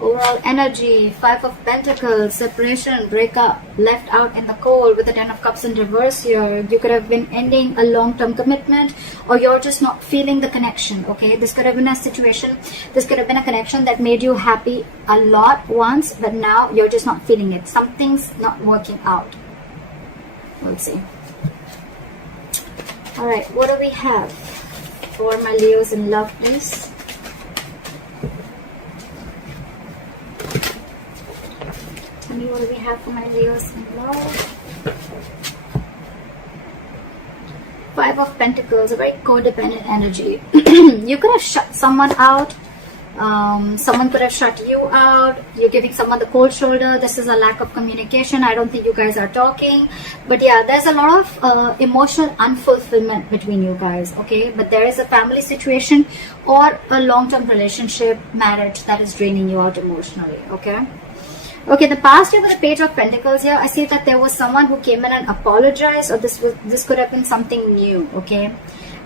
Overall energy, 5 of Pentacles, separation, breakup, left out in the cold with the 10 of Cups in reverse here. You could have been ending a long-term commitment, or you're just not feeling the connection, okay? This could have been a situation, this could have been a connection that made you happy a lot once, but now you're just not feeling it. Something's not working out. We'll see. Alright, what do we have for my Leos in love, please? Tell me what do we have for my Leos in love? 5 of Pentacles, a very codependent energy. You could have shut someone out. Someone could have shut you out. You're giving someone the cold shoulder. This is a lack of communication. I don't think you guys are talking. But yeah, there's a lot of emotional unfulfillment between you guys, okay? But there is a family situation or a long-term relationship, marriage that is draining you out emotionally, okay? Okay, the past year with the Page of Pentacles here, I see that there was someone who came in and apologized, or this could have been something new, okay?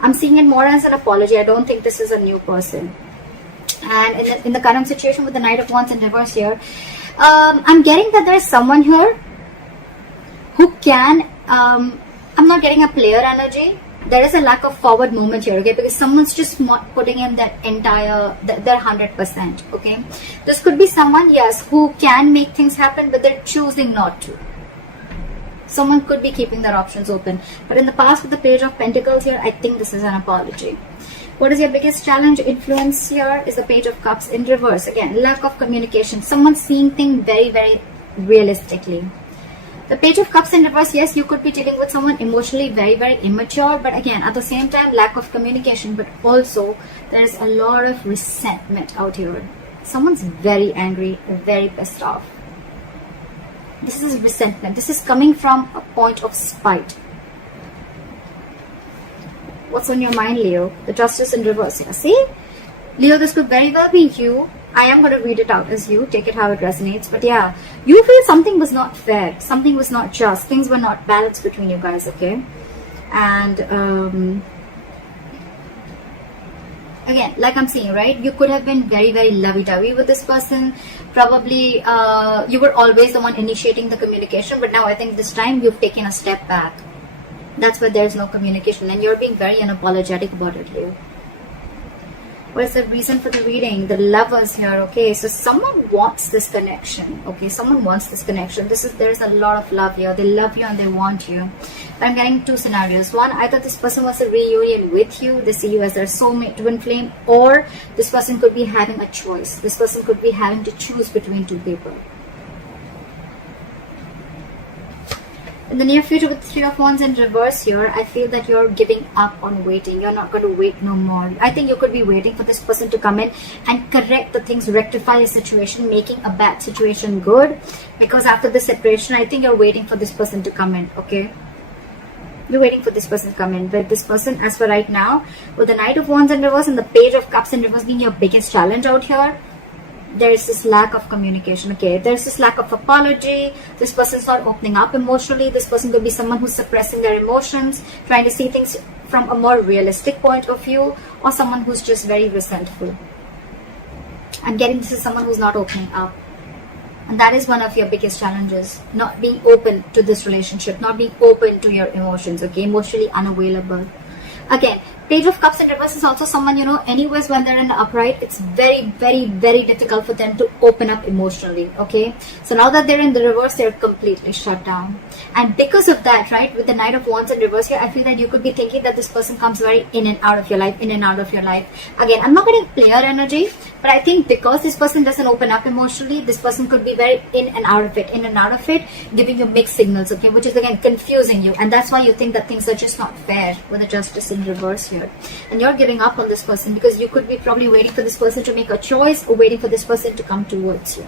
I'm seeing it more as an apology. I don't think this is a new person. And in the current situation with the Knight of Wands in reverse here, I'm getting that there's someone here who can, I'm not getting a player energy. There is a lack of forward movement here, okay, because someone's just not putting in that entire, their 100%, okay. This could be someone, yes, who can make things happen, but they're choosing not to. Someone could be keeping their options open. But in the past with the Page of Pentacles here, I think this is an apology. What is your biggest challenge? Influence here is the Page of Cups in reverse. Again, lack of communication. Someone seeing things very, very realistically. The Page of Cups in reverse, yes, you could be dealing with someone emotionally very, very immature. But again, at the same time, lack of communication. But also, there's a lot of resentment out here. Someone's very angry, very pissed off. This is resentment. This is coming from a point of spite. What's on your mind, Leo? The Justice in reverse here. See? Leo, this could very well be you. I am going to read it out as you. Take it how it resonates. But yeah, you feel something was not fair. Something was not just. Things were not balanced between you guys, okay? And again, like I'm saying, right? You could have been very, very lovey-dovey with this person. Probably you were always the one initiating the communication. But now I think this time you've taken a step back. That's why there's no communication. And you're being very unapologetic about it, Leo. What is the reason for the reading? The Lovers here, okay? So someone wants this connection, okay? Someone wants this connection. There's a lot of love here. They love you and they want you. But I'm getting two scenarios. One, either this person wants a reunion with you. They see you as their soulmate, twin flame. Or this person could be having a choice. This person could be having to choose between two people. In the near future with 3 of Wands in reverse here, I feel that you're giving up on waiting. You're not going to wait no more. I think you could be waiting for this person to come in and correct the things, rectify a situation, making a bad situation good. Because after the separation, I think you're waiting for this person to come in, okay? You're waiting for this person to come in. But this person, as for right now, with the Knight of Wands in reverse and the Page of Cups in reverse being your biggest challenge out here, there is this lack of communication, okay? There's this lack of apology. This person's not opening up emotionally. This person could be someone who's suppressing their emotions, trying to see things from a more realistic point of view, or someone who's just very resentful. I'm getting this is someone who's not opening up. And that is one of your biggest challenges. Not being open to this relationship, not being open to your emotions, okay? Emotionally unavailable. Again, Page of Cups in reverse is also someone, you know, anyways when they're in the upright, it's very, very, very difficult for them to open up emotionally, okay? So now that they're in the reverse, they're completely shut down. And because of that, right, with the Knight of Wands in reverse here, I feel that you could be thinking that this person comes very in and out of your life, in and out of your life. Again, I'm not getting player energy, but I think because this person doesn't open up emotionally, this person could be very in and out of it, giving you mixed signals, okay, which is again confusing you. And that's why you think that things are just not fair with the Justice in reverse here. And you're giving up on this person because you could be probably waiting for this person to make a choice or waiting for this person to come towards you.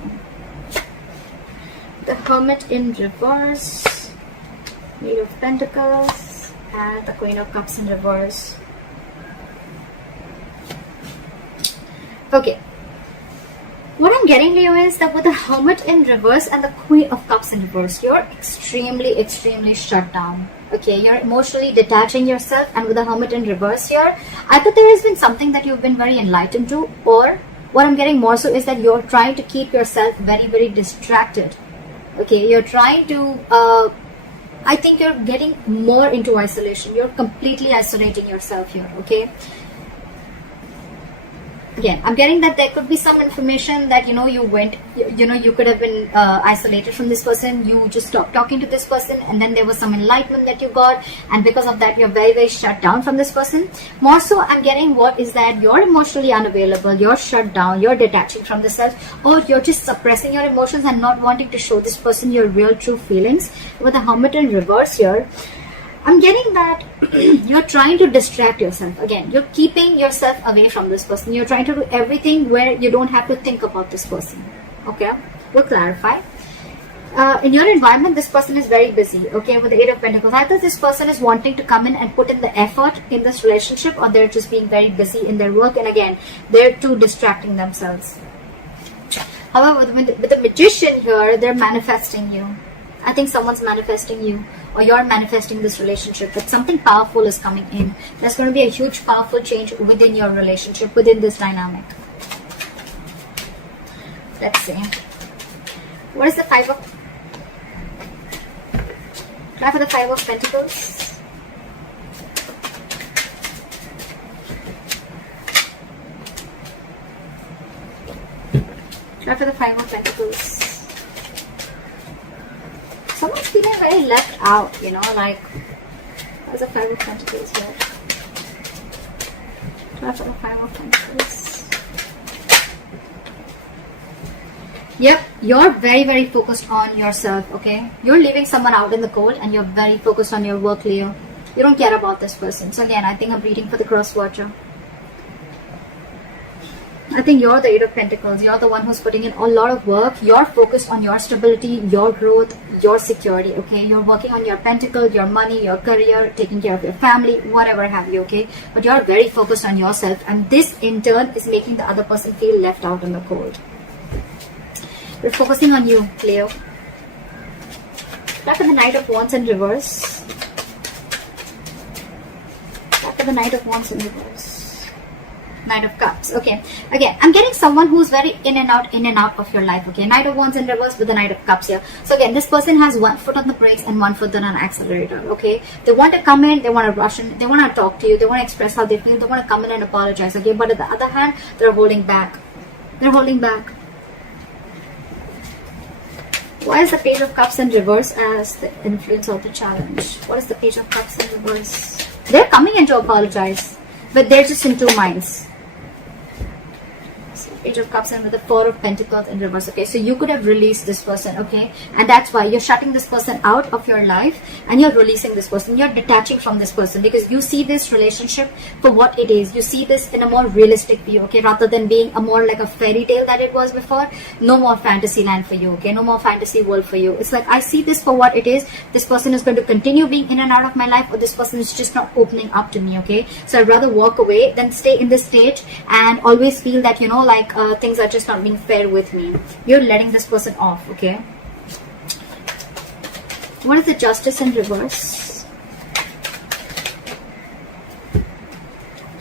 The Hermit in reverse, Eight of Pentacles, and the Queen of Cups in reverse. Okay. What I'm getting, Leo, is that with the Hermit in reverse and the Queen of Cups in reverse, you're extremely, extremely shut down. Okay, you're emotionally detaching yourself, and with the Hermit in reverse here, either there has been something that you've been very enlightened to, or What I'm getting more so is that you're trying to keep yourself very, very distracted. Okay, you're trying to, I think you're getting more into isolation. You're completely isolating yourself here, okay? Again, I'm getting that there could be some information that, you know, you went, you know, you could have been isolated from this person. You just stopped talking to this person, and then there was some enlightenment that you got, and because of that, you're very, very shut down from this person. More so, I'm getting what is that you're emotionally unavailable, you're shut down, you're detaching from the self, or you're just suppressing your emotions and not wanting to show this person your real, true feelings. With the Hermit in reverse here, I'm getting that you're trying to distract yourself. Again, you're keeping yourself away from this person. You're trying to do everything where you don't have to think about this person. Okay, we'll clarify. In your environment, this person is very busy. Okay, with the Eight of Pentacles, either this person is wanting to come in and put in the effort in this relationship, or they're just being very busy in their work, and again, they're too distracting themselves. However, with the Magician here, they're manifesting you. I think someone's manifesting you, or you're manifesting this relationship, but something powerful is coming in. There's going to be a huge powerful change within your relationship, within this dynamic. Let's see. What is the Five of... Try for the Five of Pentacles. Try for the Five of Pentacles. Someone's feeling very left out, you know, like, there's a Five of Pentacles here. Try for the Five of Pentacles. Yep, you're very, very focused on yourself, okay? You're leaving someone out in the cold, and you're very focused on your work, Leo. You don't care about this person. So again, I think I'm reading for the cross watcher. I think you're the Eight of Pentacles. You're the one who's putting in a lot of work. You're focused on your stability, your growth, your security, okay? You're working on your pentacle, your money, your career, taking care of your family, whatever have you, okay? But you're very focused on yourself, and this in turn is making the other person feel left out in the cold. We're focusing on you, Leo. Back to the Knight of Wands in reverse. Back to the Knight of Wands in reverse. Knight of Cups. Okay, again, I'm getting someone who's very in and out of your life. Okay, Knight of Wands in reverse with the Knight of Cups here. So again, this person has one foot on the brakes and one foot on an accelerator. Okay, they want to come in, they want to rush in, they want to talk to you, they want to express how they feel, they want to come in and apologize. Okay, but on the other hand, they're holding back. They're holding back. Why is the Page of Cups in reverse as the influence of the challenge? What is the Page of Cups in reverse? They're coming in to apologize, but they're just in two minds. Page of Cups and with the Four of Pentacles in reverse. Okay, so you could have released this person, okay, and that's why you're shutting this person out of your life, and you're releasing this person. You're detaching from this person because you see this relationship for what it is. You see this in a more realistic view, okay, rather than being a more like a fairy tale that it was before. No more fantasy land for you, okay, no more fantasy world for you. It's like, I see this for what it is. This person is going to continue being in and out of my life, or this person is just not opening up to me, okay? So I'd rather walk away than stay in this state and always feel that, you know, like things are just not being fair with me. You're letting this person off, okay? What is the Justice in reverse?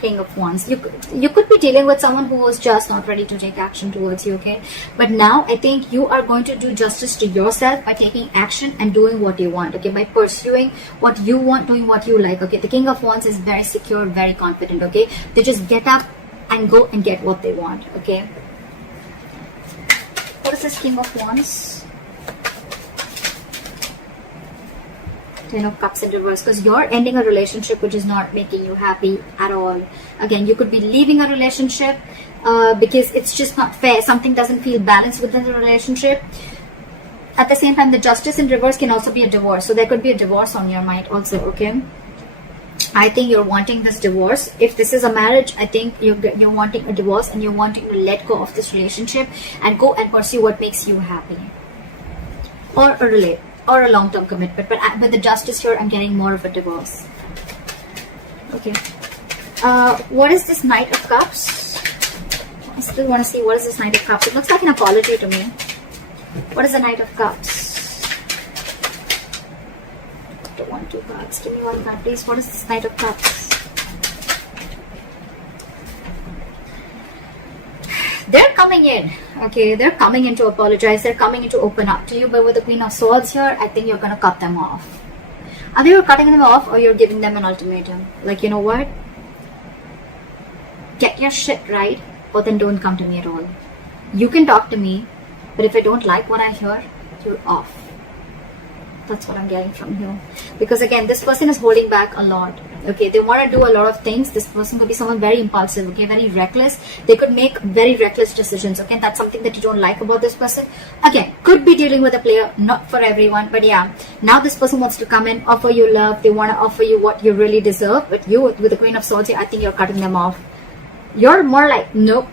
King of Wands. You could be dealing with someone who was just not ready to take action towards you, okay? But now I think you are going to do justice to yourself by taking action and doing what you want, okay? By pursuing what you want, doing what you like, okay? The King of Wands is very secure, very confident, okay? They just get up and go and get what they want, okay? What is this King of Wands? Ten of Cups in reverse, because you're ending a relationship which is not making you happy at all. Again, you could be leaving a relationship because it's just not fair. Something doesn't feel balanced within the relationship. At the same time, the Justice in reverse can also be a divorce. So there could be a divorce on your mind also, okay? I think you're wanting this divorce. If this is a marriage, I think you're wanting a divorce, and you're wanting to let go of this relationship and go and pursue what makes you happy, or a long-term commitment. But with the Justice here, I'm getting more of a divorce. Okay. What is this Knight of Cups? I still want to see what is this Knight of Cups. It looks like an apology to me. What is the Knight of Cups? Two cards. Give me one card, please. What is this Knight of Cups? They're coming in. Okay, they're coming in to apologize. They're coming in to open up to you. But with the Queen of Swords here, I think you're going to cut them off. Either you're cutting them off or you're giving them an ultimatum. Like, you know what? Get your shit right, or then don't come to me at all. You can talk to me, but if I don't like what I hear, you're off. That's what I'm getting from here. Because again, this person is holding back a lot. Okay, they want to do a lot of things. This person could be someone very impulsive, okay, very reckless. They could make very reckless decisions, okay. That's something that you don't like about this person. Again, could be dealing with a player, not for everyone, but yeah. Now this person wants to come in, offer you love. They want to offer you what you really deserve. But you, with the Queen of Swords here, I think you're cutting them off. You're more like, nope,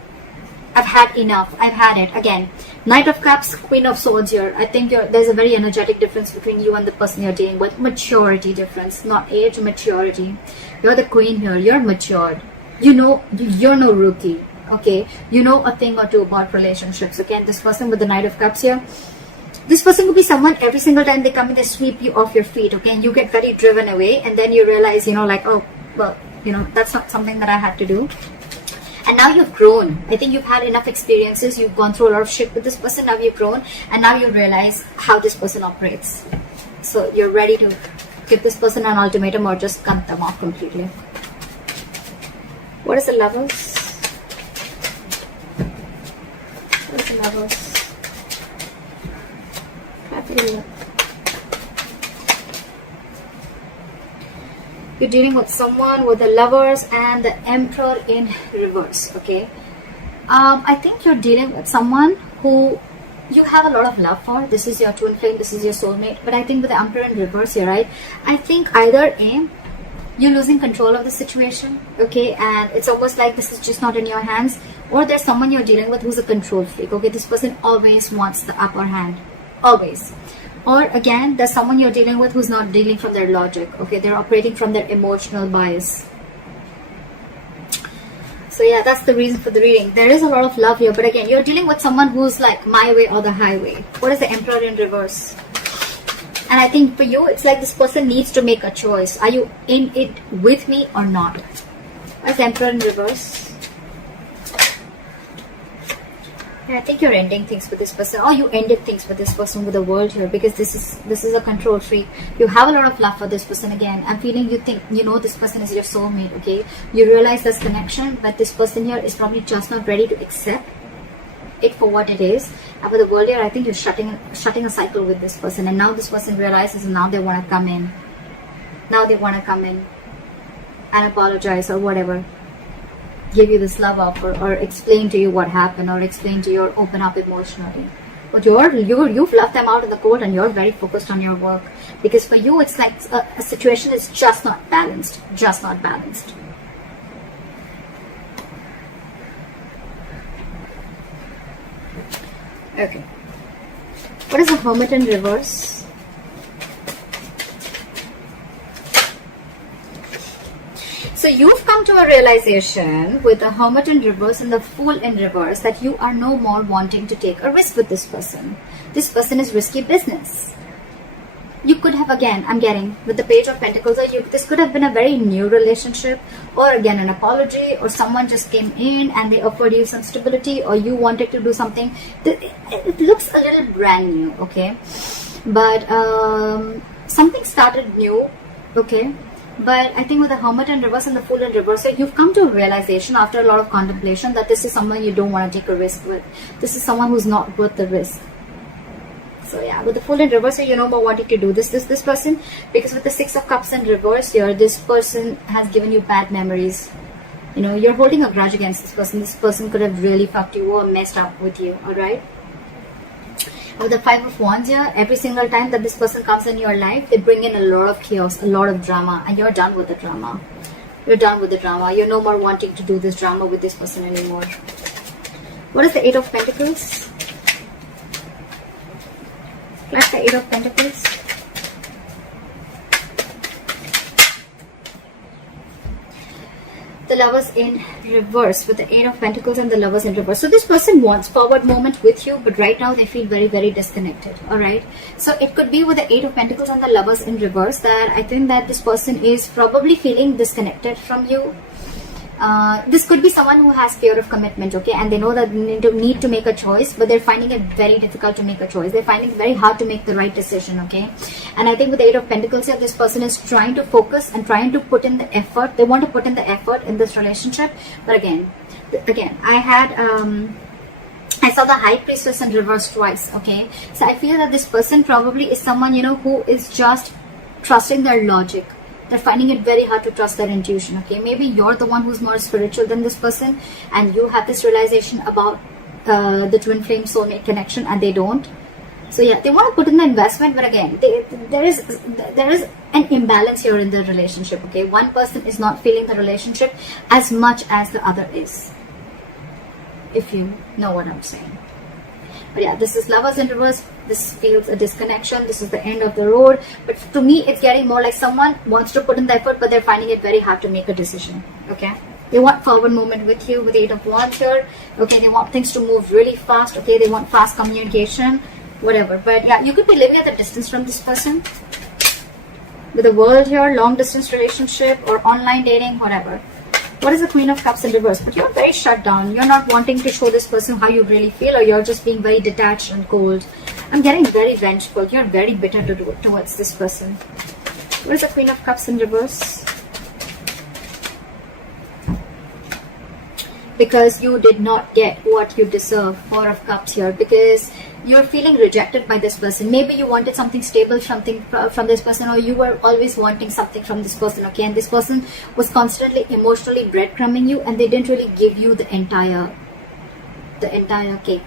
I've had enough. I've had it. Again, Knight of Cups, Queen of Swords here. I think there's a very energetic difference between you and the person you're dealing with. Maturity difference, not age, maturity. You're the Queen here. You're matured. You know, you're no rookie. Okay, you know a thing or two about relationships. Okay, and this person with the Knight of Cups here, this person could be someone, every single time they come in, they sweep you off your feet. Okay, and you get very driven away, and then you realize, you know, like, oh, well, you know, that's not something that I had to do. And now you've grown. I think you've had enough experiences. You've gone through a lot of shit with this person. Now you've grown. And now you realize how this person operates. So you're ready to give this person an ultimatum or just cut them off completely. What is the Lovers? What is the Lovers? You're dealing with someone with the Lovers and the Emperor in reverse, okay? I think you're dealing with someone who you have a lot of love for. This is your twin flame, this is your soulmate. But I think with the Emperor in reverse here, right? I think either A, you're losing control of the situation, okay? And it's almost like this is just not in your hands. Or there's someone you're dealing with who's a control freak, okay? This person always wants the upper hand, always. Or again, there's someone you're dealing with who's not dealing from their logic. Okay, they're operating from their emotional bias. So yeah, that's the reason for the reading. There is a lot of love here, but again, you're dealing with someone who's like my way or the highway. What is the Emperor in reverse? And I think for you, it's like this person needs to make a choice. Are you in it with me or not? What is the Emperor in reverse? Yeah, I think you're ending things with this person, or you ended things with this person with the World here, because this is a control freak. You have a lot of love for this person. Again, I'm feeling you think, you know, this person is your soulmate, okay? You realize there's connection, but this person here is probably just not ready to accept it for what it is. And with the World here, I think you're shutting a cycle with this person, and now this person realizes, and now they want to come in. Now they want to come in and apologize or whatever. Give you this love offer, or explain to you what happened, or explain to you, or open up emotionally. But you've left them out in the cold, and you're very focused on your work, because for you it's like a situation is just not balanced. Just not balanced. Okay. What is the Hermit in reverse? So you've come to a realization with the Hermit in reverse and the Fool in reverse that you are no more wanting to take a risk with this person. This person is risky business. You could have, again, I'm getting with the Page of Pentacles, this could have been a very new relationship, or again an apology, or someone just came in and they offered you some stability, or you wanted to do something. It looks a little brand new, okay? But something started new, okay? But I think with the Hermit in reverse and the Fool in reverse, you've come to a realization after a lot of contemplation that this is someone you don't want to take a risk with. This is someone who's not worth the risk. So yeah, with the Fool in reverse, you're no more wanting to do this person, because with the Six of Cups in reverse here, this person has given you bad memories. You know, you're holding a grudge against this person. This person could have really fucked you or messed up with you, alright? With the Five of Wands here, every single time that this person comes in your life, they bring in a lot of chaos, a lot of drama, and you're done with the drama. You're done with the drama. You're no more wanting to do this drama with this person anymore. What is the Eight of Pentacles? That's the Eight of Pentacles. The Lovers in reverse, with the Eight of Pentacles and the Lovers in reverse. So this person wants forward moment with you, but right now they feel very, very disconnected. Alright. So it could be with the Eight of Pentacles and the Lovers in reverse that I think that this person is probably feeling disconnected from you. This could be someone who has fear of commitment, okay, and they know that they need to make a choice, but they're finding it very difficult to make a choice. They're finding it very hard to make the right decision, okay. And I think with the Eight of Pentacles here, this person is trying to focus and trying to put in the effort. They want to put in the effort in this relationship, but again, I saw the High Priestess in reverse twice, okay. So I feel that this person probably is someone, you know, who is just trusting their logic. They're finding it very hard to trust their intuition, okay. Maybe you're the one who's more spiritual than this person, and you have this realization about the twin flame soulmate connection, and they don't. So yeah, they want to put in the investment, but again, there is an imbalance here in the relationship, okay. One person is not feeling the relationship as much as the other is, if you know what I'm saying. But yeah, this is Lovers in reverse. This feels a disconnection. This is the end of the road. But to me, it's getting more like someone wants to put in the effort, but they're finding it very hard to make a decision, okay. They want forward movement with you, with the Eight of Wands here, okay. They want things to move really fast, okay. They want fast communication, whatever. But yeah, you could be living at a distance from this person. With the World here, long distance relationship or online dating, whatever. What is the Queen of Cups in reverse? But you're very shut down. You're not wanting to show this person how you really feel, or you're just being very detached and cold. I'm getting very vengeful. You're very bitter towards this person. What is the Queen of Cups in reverse? Because you did not get what you deserve. Four of Cups here. Because you're feeling rejected by this person. Maybe you wanted something stable, something from this person, or you were always wanting something from this person, okay. And this person was constantly emotionally breadcrumbing you, and they didn't really give you the entire cake.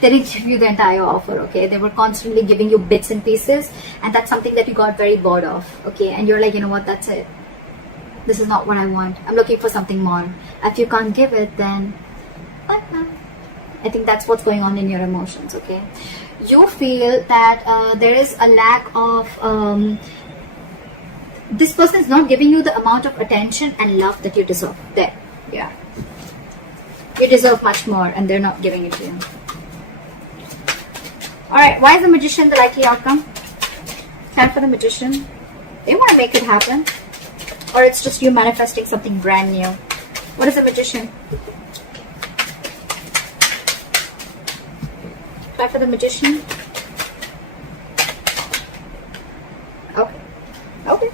They didn't give you the entire offer, okay. They were constantly giving you bits and pieces, and that's something that you got very bored of, okay. And you're like, you know what, that's it. This is not what I want. I'm looking for something more. If you can't give it, then I think that's what's going on in your emotions, okay. You feel that there is a lack of this person is not giving you the amount of attention and love that you deserve. There, yeah, you deserve much more, and they're not giving it to you. All right, why is the Magician the likely outcome? Time for the Magician. They want to make it happen, or it's just you manifesting something brand new. What is the Magician? Try for the Magician. Okay.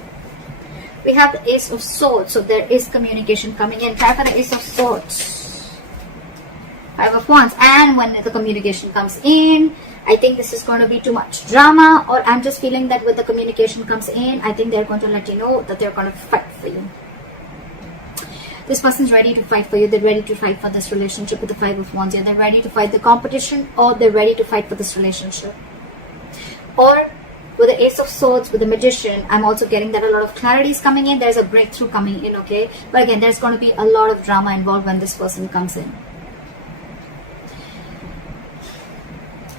We have the Ace of Swords, so there is communication coming in. Try for the Ace of Swords. Five of Wands. And when the communication comes in, I think this is going to be too much drama, or I'm just feeling that when the communication comes in, I think they're going to let you know that they're going to fight for you. This person's ready to fight for you. They're ready to fight for this relationship with the Five of Wands here. They're ready to fight the competition, or they're ready to fight for this relationship. Or with the Ace of Swords, with the Magician, I'm also getting that a lot of clarity is coming in. There's a breakthrough coming in, okay? But again, there's going to be a lot of drama involved when this person comes in.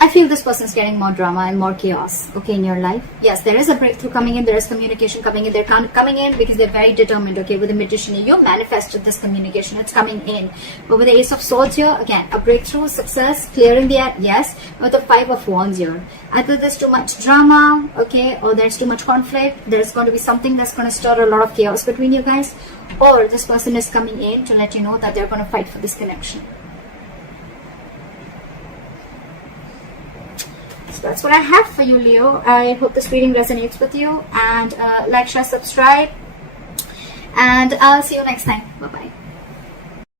I feel this person's getting more drama and more chaos, okay, in your life. Yes, there is a breakthrough coming in. There is communication coming in. They're coming in because they're very determined, okay. With the Magician, you manifested this communication. It's coming in. But with the Ace of Swords here, again, a breakthrough, success, clearing the air, yes. With the Five of Wands here, either there's too much drama, okay, or there's too much conflict. There's going to be something that's going to stir a lot of chaos between you guys. Or this person is coming in to let you know that they're going to fight for this connection. That's what I have for you, Leo. I hope this reading resonates with you, and like, share, subscribe, and I'll see you next time. Bye bye.